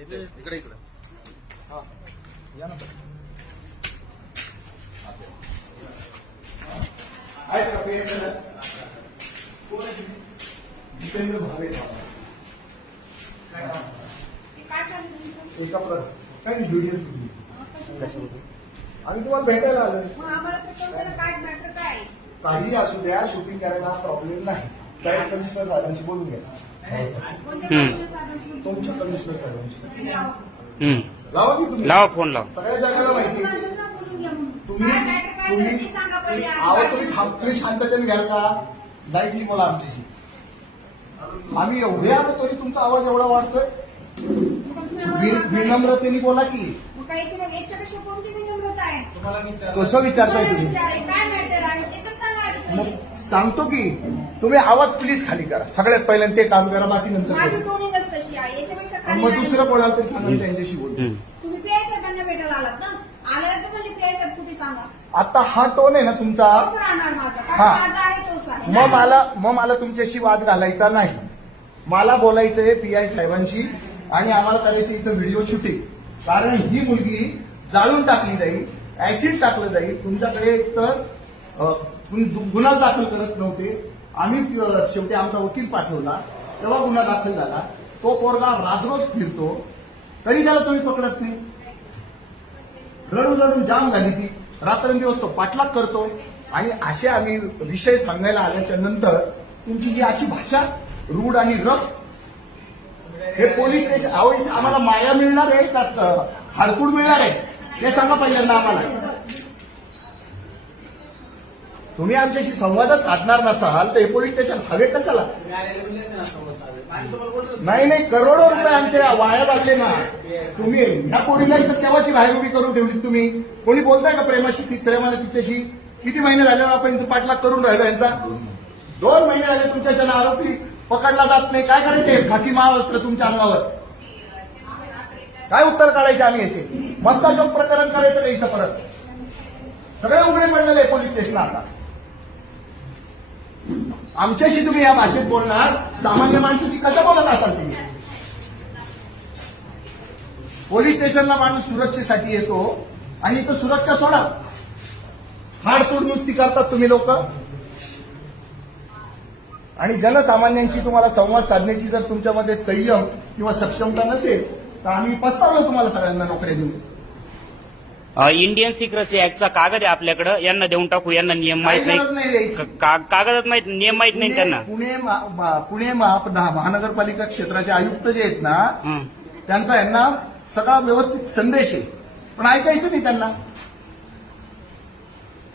इथे इकडे इकडे हा या ना आहेत का PSL? कोण आहे? जितेंद्र भावे? एका प्र काय नाही व्हिडिओ आम्ही तुम्हाला भेटायला आहे? काही असू द्या शूटिंग करायला हा प्रॉब्लेम नाही डायरेक्ट कमिशनर साहेबांशी बोलून घ्या तुमच्या कमिशनर साहेबांशी लावा. की तुम्ही लावा फोन लावा सगळ्या जगाला माहिती. तुम्ही तुम्ही. आहो तुम्ही थांब- तुम्ही शांततेने घ्याल का डायरेक्टली बोला आमच्याशी आम्ही एवढे आलो तरी तुमचा आवाज एवढा वाढतोय. विनम्रतेने बोला की? कसं विचारताय तुम्ही. मग सांगतो की तुम्ही आवाज प्लीज खाली करा सगळ्यात पहिल्यांदा ते काम करा बाकी नंतर आहे याच्यापेक्षा खाली मग. दुसरं कोणाला तरी सांगा त्यांच्याशी बोलतो. तुम्ही पीआय साहेबांना भेटायला आलात ना? आल्यानंतर म्हणजे पीआय साहेब कुठे सांगा? आता हा टोन आहे ना तुमचा. तोच राहणार माझा. कारण हा. माझा आहे तोच आहे. मग मला मग मला तुमच्याशी वाद घालायचा नाही. मला बोलायचंय पी आय साहेबांशी आणि आम्हाला करायचं इथं व्हिडिओ शूटिंग कारण ही मुलगी जाळून टाकली जाईल ऍसिड टाकलं जाईल. तुमच्याकडे एक तर अ, तुम्ही दु- गुन्हा दाखल करत नव्हते. आम्ही अ, शेवटी आमचा वकील पाठवला. तेव्हा गुन्हा दाखल झाला. तो पोरगा राजरोज फिरतो तरी त्याला तुम्ही पकडत नाही. रडून रडून जाम झाली ती. रात्रंदिवस तो पाठलाग करतो आणि असे आम्ही विषय सांगायला आल्याच्यानंतर तुमची जी अशी भाषा रूढ आणि रफ हे पोलीस स्टेशन आम्हाला माया मिळणार आहे का हाडकूड मिळणार आहे. हे सांगा पहिल्यांदा आम्हाला. तुम्ही आमच्याशी संवादच साधणार नसाल तर हे पोलीस स्टेशन हवे कशाला? नाही नाही करोडो रुपये आमचे वाया लागले ना. तुम्ही ह्या पोरीला इथं केव्हाची बाहेर उभी करून ठेवली तुम्ही? कोणी बोलताय का प्रेमाशी ती- प्रेमाने तिच्याशी? किती महिने झाले आपण इथं पाठलाग करून राहिलो यांचा? दोन महिने झाले तुमच्या आरोपी पकडला जात नाही. काय करायचे? खाकी महावस्त्र तुमच्या अंगावर. काय उत्तर काढायचे आम्ही याचे? मस्ताजोग प्रकरण करायचं का इथं परत? सगळे उघडे पडलेले आहे पोलीस स्टेशन आता. आमच्याशी तुम्ही या भाषेत बोलणार. सामान्य माणसाशी कसं बोलत असाल तुम्ही? पोलीस स्टेशनला माणूस सुरक्षेसाठी येतो आणि इथं सुरक्षा सोडा. हाडतोड नुसती करतात तुम्ही लोक. आणि जनसामान्यांची तुम्हाला संवाद साधण्याची जर तुमच्यामध्ये संयम किंवा सक्षमता नसेल तर आम्ही पस्तावलो तुम्हाला सगळ्यांना नोकऱ्या देऊन. इंडियन सिक्रेसी ऍक्टचा कागद आहे आपल्याकडं. यांना देऊन टाकू. यांना नियम माहीत काही नाही. गरज नाही द्यायची. क- का- कागदात माहीत नियम माहीत नाही पुणे त्यांना. पुणे महा- महा- पुणे महा- महानगरपालिका क्षेत्राचे आयुक्त जे आहेत ना हं. त्यांचा यांना सगळा व्यवस्थित संदेश आहे. पण ऐकायचं नाही त्यांना.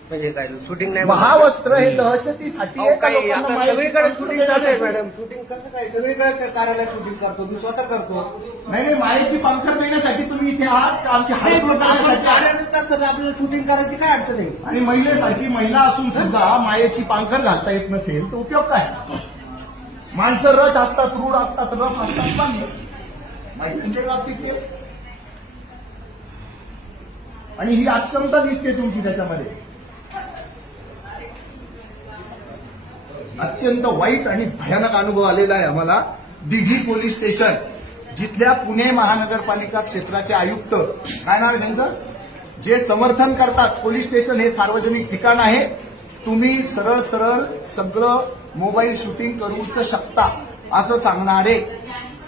म्हणजे काय शूटिंग नाही महावस्त्र हे दहशतीसाठी अहो, आहे का काही लोकांना आता माहिती? सगळीकडे शूटिंग चालू आहे? मॅडम शूटिंग कसं काय? सगळीकडे कार्यालयात शूटिंग करतो. मी स्वतः करतो. नाही नाही मायेची पंखर देण्यासाठी तुम्ही इथे आहात का? आमची आपण आहात? असताना आपल्याला शूटिंग करायची काय अडचण आहे? आणि महिलेसाठी महिला असून सुद्धा मायेची पांखर घालता येत नसेल तर उपयोग काय? माणसं रट असतात रूढ असतात रफ असतात पण महिलांच्या बाबतीत तेच. आणि ही अक्षमता दिसते तुमची त्याच्यामध्ये. अत्यंत वाईट आणि भयानक अनुभव आलेला आहे आम्हाला. दिघी पोलीस स्टेशन जिथल्या पुणे महानगरपालिका क्षेत्राचे आयुक्त काय नाव आहे त्यांचं? जे समर्थन करतात पोलीस स्टेशन हे सार्वजनिक ठिकाण आहे. तुम्ही सरळ सरळ सगळं मोबाईल शूटिंग करूच शकता असं सांगणारे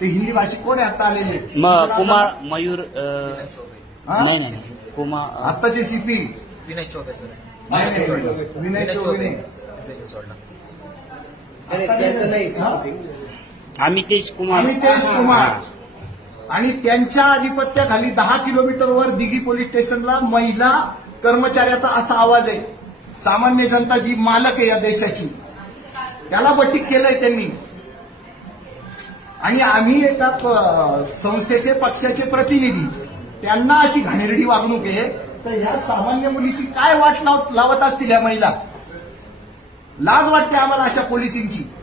ते हिंदी भाषिक कोण आहे? आता आलेले. म- कुमार मयूर अ? नाही नाही कुमार आत्ताचे सीपी विनय चौबे सर. नाही नाही, नाही. विनय हा? अमितेश कुमार. अमितेश कुमार. आणि त्यांच्या आधिपत्याखाली दहा किलोमीटरवर दिघी पोलीस स्टेशनला महिला कर्मचाऱ्याचा असा आवाज आहे. सामान्य जनता जी मालक आहे या देशाची. त्याला बटीक केलंय त्यांनी. आणि आम्ही एका संस्थेचे पक्षाचे प्रतिनिधी. त्यांना अशी घाणेरडी वागणूक आहे. तर ह्या सामान्य मुलीची काय वाट लाव- लावत असतील ह्या महिला? लाज वाटते आम्हाला अशा पोलिसींची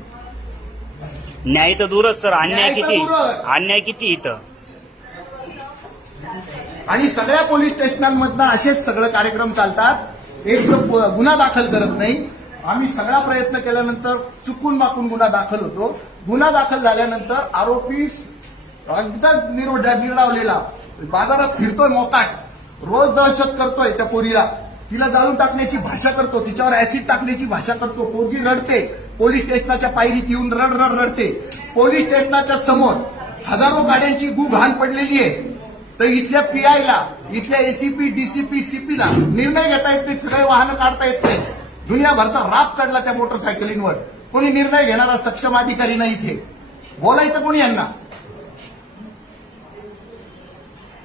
न्याय तर दूरच सर. अन्याय न्याय तर किती? दूरच. अन्याय किती इथं? आणि सगळ्या पोलीस स्टेशनांमधनं असेच सगळे कार्यक्रम चालतात. एक तर पु- गुन्हा दाखल करत नाही. आम्ही सगळा प्रयत्न केल्यानंतर चुकून माकून गुन्हा दाखल होतो. गुन्हा दाखल झाल्यानंतर आरोपी अगदी निरोड निर्डावलेला. बाजारात फिरतोय मोकाट. रोज दहशत करतोय त्या पोरीला. तिला जाळून टाकण्याची भाषा करतो तिच्यावर ऍसिड टाकण्याची भाषा करतो. पोरगी रडते पोलीस स्टेशनाच्या पायरीत येऊन रड रड रडते. पोलीस स्टेशनाच्या समोर हजारो गाड्यांची गु घाण पडलेली आहे. तर इथल्या पीआयला इथल्या एसीपी डीसीपी सीपीला निर्णय घेता येत नाही सगळे वाहनं काढता येत नाही. दुनियाभरचा राप चढला त्या मोटरसायकलींवर कोणी निर्णय घेणारा सक्षम अधिकारी नाही इथे. बोलायचं कोणी यांना?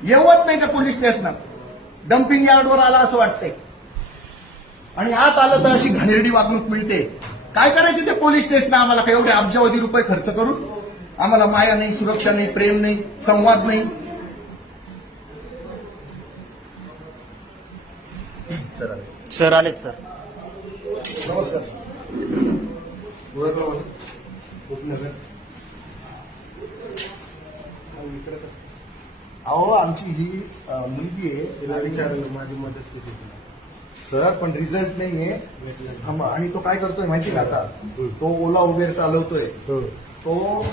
येवत नाही त्या पोलीस स्टेशनात डम्पिंग यार्डवर आला असं वाटतंय. आणि आत आलं तर अशी घाणेरडी वागणूक मिळते. काय करायचे ते पोलीस स्टेशन आम्हाला काय एवढे अब्जावधी रुपये खर्च करून? आम्हाला माया नाही सुरक्षा नाही प्रेम नाही संवाद नाही. सर सर आलेत सर. नमस्कार. अहो आमची ही मुलगी तिला आहे विचारलं माझी मदत केली. तिला. सर पण रिझल्ट नाहीये. थांबा आणि तो काय करतोय माहिती का आता? तो ओला उबेर चालवतोय. हो. तो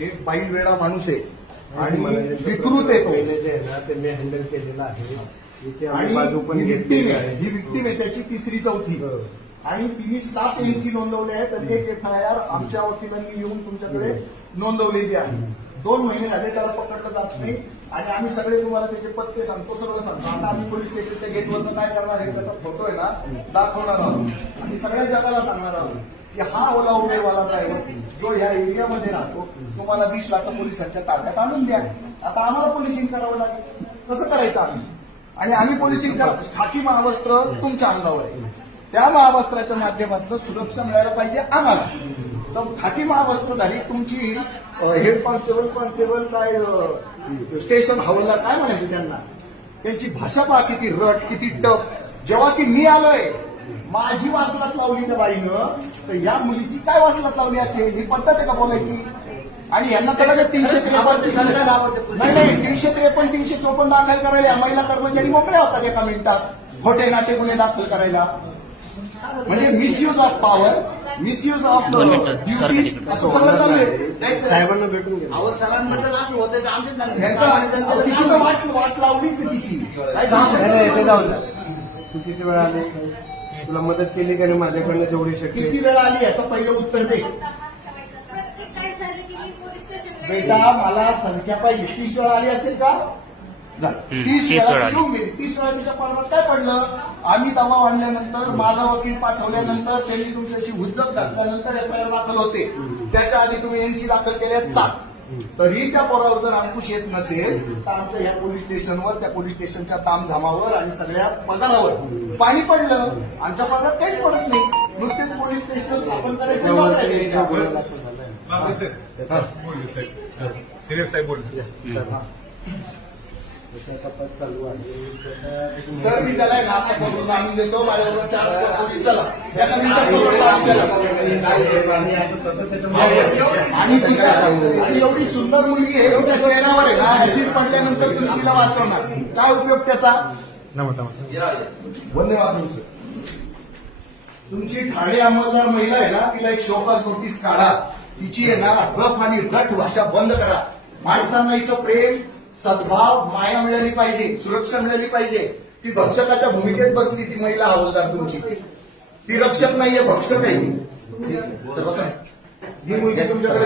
एक बाईल वेळा माणूस आहे. आणि विकृत आहे तो. पहिले जे आहे ना ते मी हँडल केलेलं आहे. हिची आम्ही आणि बाजू पण ही घेतलेली विक्टीम आहे. आहे. ही विक्टीम आहे त्याची तिसरी चौथी. हो. आणि तिने सात एनसी नोंदवले आहेत. तर एक एफ आय आर आमच्या वकिलांनी येऊन तुमच्याकडे नोंदवलेली आहे. दोन महिने झाले त्याला पकडलं जात नाही. आणि आम्ही सगळे तुम्हाला त्याचे पत्ते सांगतो सगळं सांगतो. आता आम्ही पोलीस स्टेशनच्या गेटवर काय करणार आहे त्याचा फोटो आहे ना दाखवणार आहोत. आणि सगळ्या जगाला सांगणार आहोत की हा ओला उबेरवाला ड्रायव्हर जो ह्या एरियामध्ये राहतो तुम्हाला वीस लाख पोलिसांच्या ताब्यात आणून द्या. आता आम्हाला पोलिसिंग करावं लागेल. कसं करायचं आम्ही? आणि आम्ही पोलिसिंग करा. खाकी महावस्त्र तुमच्या अंगावर आहे. त्या महावस्त्राच्या माध्यमातून सुरक्षा मिळायला पाहिजे आम्हाला. तर खाकी महावस्त्रधारी तुमची हेड कॉन्स्टेबल कॉन्स्टेबल काय स्टेशन हवलदार काय म्हणायचं त्यांना? त्यांची भाषा पहा किती रट किती टफ. जेव्हा की मी आलोय माझी वासलात लावली त्या बाईनं तर या मुलीची काय वासलात लावली असेल? ही पद्धत आहे का बोलायची? आणि यांना लगेच तीनशे त्रेपन्न नाही नाही तीनशे त्रेपन्न तीनशे चोपन्न दाखल करायला महिला कर्मचारी मोकळ्या होतात एका मिनिटात. खोटे नाटे गुन्हे दाखल करायला. म्हणजे misuse of power misuse of दोन मिनिटं. असं सगळं चालू आहे साहेबांना भेटून घ्या. अहो सरांबद्दल असं होतं ते आमचेच झाले. यांचा तिची तर वाट वाट लावलीच आहे तिची. काय नाही, नाही, ते झालं? जाऊ द्या. तू किती वेळा आले? तुला मदत केली का नाही माझ्याकडनं जेवढी शक्य किती वेळा आली याचं पहिलं उत्तर दे. प्रत्येक काय झालं की मी पोलीस स्टेशनला बेटा मला संख्या पाहिजे तीस वेळा आली असेल का? झालं. तीस वेळा. येऊन गेली तीस वेळा तिच्या पारवर काय पडलं? आम्ही दबाव आणल्यानंतर माझा वकील पाठवल्यानंतर त्यांनी तुमच्याशी हुज्जत घातल्यानंतर एफ आय आर दाखल होते. त्याच्या आधी तुम्ही एनसी दाखल केल्या सात. तरी त्या पोरावर जर अंकुश येत नसेल तर आमच्या ह्या पोलीस स्टेशनवर त्या पोलीस स्टेशनच्या तामझामावर आणि सगळ्या पगारावर. पाणी पडलं. आमच्या पगारात काहीच पडत नाही. नुसतेच पोलीस स्टेशन स्थापन करायचे बोलायला लागतं झालंय. बाबा साहेब बोलले तपास चालू आहे. सर मी त्याला नाटक करून आणून देतो. माझ्याबरोबर चार चला. द्या. आणि मागे- आणि एवढी सुंदर मुलगी चेहऱ्यावर आहे ना ऍसिड पडल्यानंतर तुम्ही तिला वाचवणार. काय उपयोग त्याचा? धन्यवाद तुमचं तुमची ठाणे अंमलदार महिला आहे ना तिला एक शोकास नोटीस काढा. तिची आहे ना रफ आणि रट भाषा बंद करा. माणसांना इथं प्रेम सद्भाव माया मिळाली पाहिजे सुरक्षा मिळाली पाहिजे. ती भक्षकाच्या भूमिकेत बसली ती महिला हवालदार तुमची. ती रक्षक नाहीये भक्षक आहे ही मुलगी तुमच्याकडे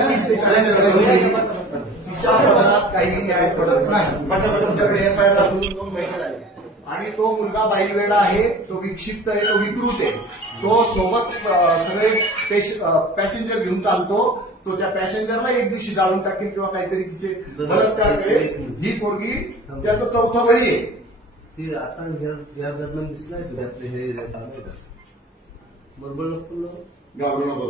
तिच्या प्रकरणात काही न्याय पडत नाही. तुमच्याकडे एफ आय आर दोन महिने झाले आणि तो मुलगा बाईलवेडा आहे तो विक्षिप्त आहे तो विकृत आहे. तो सोबत सगळे पॅसेंजर घेऊन चालतो. तो त्या पॅसेंजरला एक दिवशी जाळून टाकेल किंवा काहीतरी तिचे बलात्कार करेल. ही पोरगी त्याचं चौथा बळी आहे. ती आता या- दरम्यान दिसलाय तुला आपले हे? बरोबर ना तुला? घाबरू नको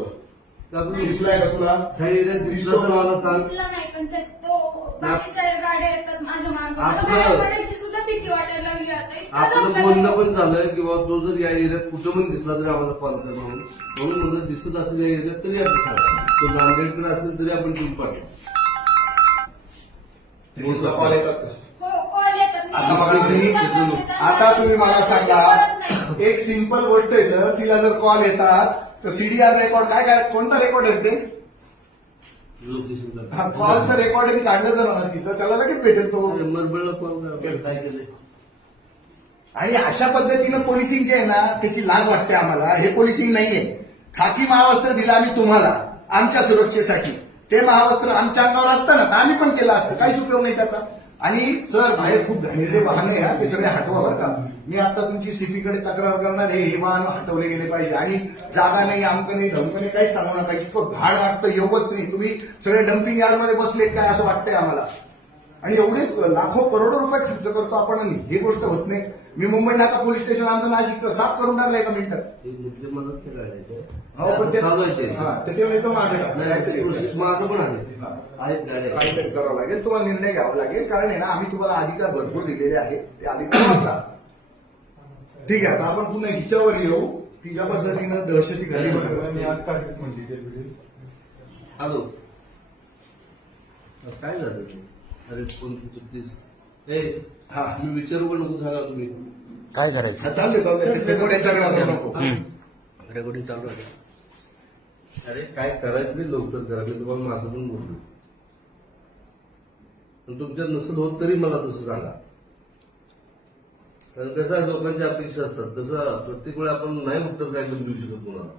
का बरं? दिसलाय का तुला? हे एरियात दिसलं तर मला सांग. दिसलं नाही पण ते तो बाकीच्या गाड्या येतात माझ्या मागे. आपलं- बाहेर पडायची सुद्धा भीती वाटायला लागली आता. इतका आपलं धोका बोलणं. पण झालं की बाबा तो जर या एरियात कुठं पण दिसला तरी आम्हाला कॉल कर म्हणून. म्हणून म्हणलं दिसत असेल या एरियात तरी आपण सांगा. तो नांदेडकडे असेल तरी आपण टीम पाठवू. तुला कॉल येतात का? हो कॉल येतात. आता बघा तुम्ही आता तुम्ही मला सांगा. एक सिंपल गोष्ट आहे सर तिला जर कॉल येतात तर सीडीआर रेकॉर्ड काय काय कोणता रेकॉर्ड आहे ते? कॉलचं रेकॉर्डिंग काढलं जर ना तिचं त्याला लगेच भेटेल तो. मरबळला कॉल करा काय केलंय? आणि अशा पद्धतीनं पोलिसिंग जे आहे ना त्याची लाज वाटते आम्हाला. हे पोलिसिंग नाहीये. खाकी महावस्त्र दिलं आम्ही तुम्हाला आमच्या सुरक्षेसाठी. ते महावस्त्र आमच्या अंगावर असतं ना तर आम्ही पण केलं असतं. काहीच उपयोग नाही त्याचा. आणि सर बाहेर खूप घाणेरडे वाहन आहे हा, ते सगळे हटवा बरं का. मी आता तुमची सीपीकडे तक्रार करणार आहे हे वाहन हटवले गेले पाहिजे. आणि जागा नाही आमकं नाही धमकं नाही काहीच सांगू नका. इतकं घाण वाटतं योगच नाही. तुम्ही सगळे डम्पिंग यार्डमध्ये बसले काय असं वाटतंय आम्हाला? आणि एवढेच लाखो करोडो रुपये खर्च करतो आपण आणि ही गोष्ट होत नाही. मी मुंबई नाका पोलीस स्टेशन आमचं नाशिकचं साफ करून टाकलं एका मिनिटात. पण ते चालू आहे हा, म्हणजे काहीतरी माझं पण आहे. हा. करावं लागेल तुम्हाला निर्णय घ्यावा लागेल. कारण आहे ना आम्ही तुम्हाला अधिकार भरपूर दिलेले आहेत. ते अधिकार वापरा ठीक आहे आता आपण पुन्हा हिच्यावर येऊ. तिच्या पद्धतीनं दहशती घाली मी आज काढली म्हणली ते व्हिडिओ हॅलो. काय झालं? अरे चुकतीस ए हा. मी विचारू पण नको सांगा तुम्ही. काय करायचं? चालले करू नको. रेकॉर्डिंग चालू आहे. अरे काय करायचं नाही लवकर करा मी तुम्हाला माझं पण बोललो. पण तुमच्यात नसेल होत तरी मला तसं सांगा. कारण कसं आहे लोकांच्या अपेक्षा असतात. तसं प्रत्येक वेळा आपण नाही उत्तर काय पण देऊ शकत कोणाला.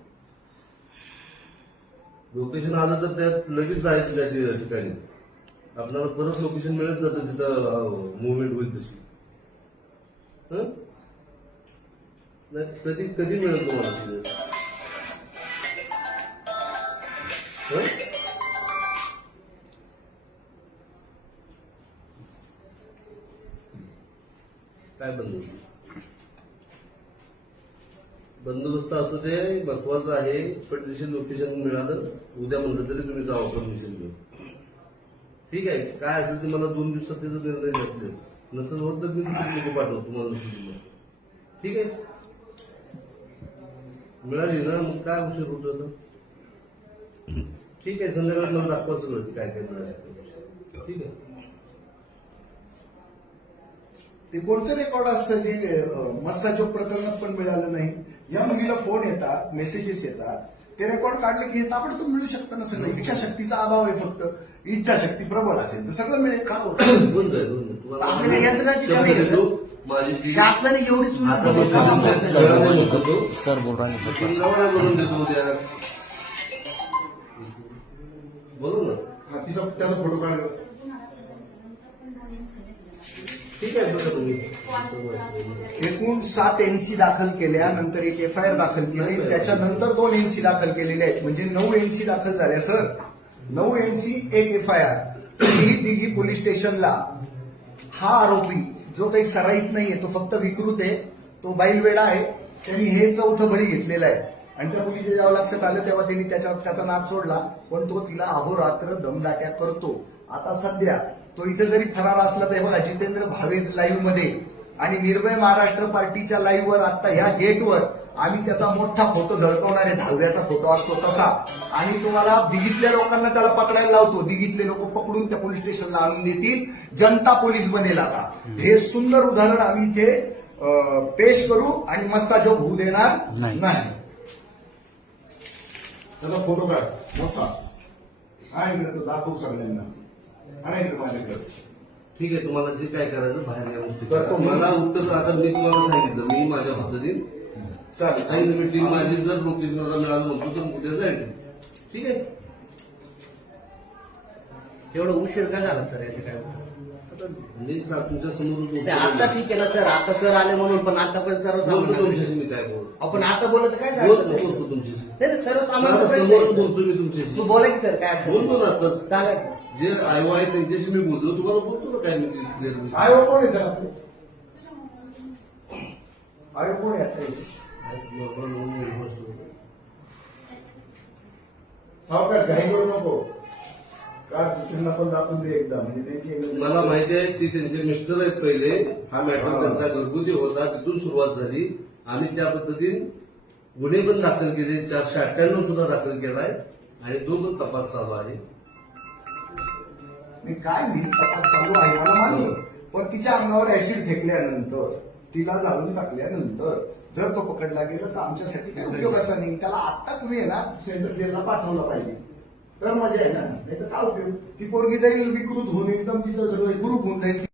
लोकेशन आलं तर त्यात लगेच जायचं त्या ठिकाणी. आपल्याला परत लोकेशन मिळत जातं जिथं मुवमेंट होईल तशी. नाही कधी कधी मिळेल तुम्हाला तिथे? काय बंदोबस्त? बंदोबस्त असू दे महत्वाचं आहे पण दिवशी लोकेशन मिळालं उद्या म्हणलं तरी तुम्ही जावा परमिशन घेऊन. ठीक आहे काय असेल ते मला दोन दिवसात त्याचा निर्णय घेतले नसेल होत तर मी दुसरी लोक पाठवतो तुम्हाला नसेल. ठीक आहे? मिळाली ना मग काय उशीर होतो आता? ठीक आहे संध्याकाळी मला दाखवा सगळं काय काय मिळालं ठीक आहे? ते कोणतं रेकॉर्ड असतं जे अं, मस्ताचोक प्रकरणात पण मिळालं नाही? या मुलीला फोन येतात मेसेजेस येतात. ते रेकॉर्ड काढले की ताबडतोब मिळू शकतं ना सगळं. इच्छाशक्तीचा अभाव आहे फक्त. इच्छाशक्ती प्रबळ असेल तर सगळं मिळेल का होऊन जाईल होऊन जाईल तुम्हाला आपल्याला आहे. देतो. माझी शासनाने एवढी सुविधा आता दिली का? बसून सगळ्यांना सर बोल रहे करून देतो उद्या. बोलू ना. हा, तिचा त्याचा फ़ोटो काढला ठीक आहे बघा तुम्ही. एकूण सात एनसी दाखल केल्या नंतर एक एफ़ आय आर दाखल केली. त्याच्यानंतर दोन एनसी दाखल केलेले आहेत. म्हणजे नऊ एनसी दाखल झाल्या सर. नऊ एनसी एक एफ आय आर ही दिघी पोलीस स्टेशनला. हा आरोपी जो काही सराईत नाहीये तो फक्त विकृत आहे तो बैलवेडा आहे त्यांनी हे चौथं बळी घेतलेलं आहे. आणि त्या मुलीच्या जेव्हा लक्षात आलं तेव्हा त्यांनी त्याच्या त्याचा नाद सोडला पण तो तिला अहोरात्र दमदाट्या करतो. आता सध्या तो इथे जरी फरार असला तर बघा जितेंद्र भावेज लाईव्हमध्ये. आणि निर्भय महाराष्ट्र पार्टीच्या लाईव्हवर आता ह्या गेटवर आम्ही त्याचा मोठा फोटो झळकवणारे दहाव्याचा फोटो असतो तसा. आणि तुम्हाला दिघीतल्या लोकांना त्याला पकडायला लावतो. दिघीतले लोक पकडून त्या पोलीस स्टेशनला आणून देतील. जनता पोलीस बनेल आता. हे सुंदर उदाहरण आम्ही इथे पेश करू आणि मस्ता जो होऊ देणार नाही. त्याचा फोटो काढ. मोठा. आणि इकडे तो दाखवू सगळ्यांना. आणि इकडे माझ्याकडे. ठीक आहे तुम्हाला जे काय करायचं बाहेर या गोष्टी. मला उत्तर आता मी तुम्हाला सांगितलं. मी माझ्या पद्धतीने चालेल. मीटिंग माझी जर लोकेशनला मिळालं म्हणतो तर उद्या जाईल ठीक आहे. एवढं उशीर का झाला सर याचे काय? आता मी सा- तुमच्यासमोर आता ठीक आहे ना सर. आता सर आले म्हणून पण आता पण सर्व बोलतो तुमच्याशी मी काय बोल आपण आता बोलत काय झालं? बोलतो नाही बोलतो तुमच्याशी. नाही, सर्व आता समोर बोलतो मी तुमच्याशी. तू सर काय बोलतो ना आता सांगा. जे आयो आहे त्यांच्याशी मी बोलतो. तुम्हाला बोलतो ना काय मी clear. आयोग कोण आहे सर आपले? आयोग कोण आहे आता इथे? सावकाश घाई करू नको का त्यांना पण दाखवून दे एकदा म्हणजे त्यांची मला माहिती आहे की त्यांचे मिस्टर आहेत पहिले. हा मॅटर. त्यांचा घरगुती होता. तिथून सुरुवात झाली. आम्ही त्या पद्धतीने गुन्हे पण दाखल केले. चारशे अठ्ठ्याण्णव सुद्धा दाखल केलाय. आणि तो पण तपास चालू आहे. मी काय मी तपास चालू आहे मला मान्य. पण तिच्या अंगावर ऍसिड फेकल्यानंतर तिला जाळून टाकल्यानंतर जर तो पकडला गेला तर आमच्यासाठी काही उपयोगाचा नाही. त्याला आत्ता तुम्ही आहे ना सेंट्रल जेलला पाठवलं पाहिजे. तर मजा येणार नाही. तर काय उपयोग? ती पोरगी जाईल विकृत होऊन एकदम तिचं सगळं ग्रुप होऊन जाईल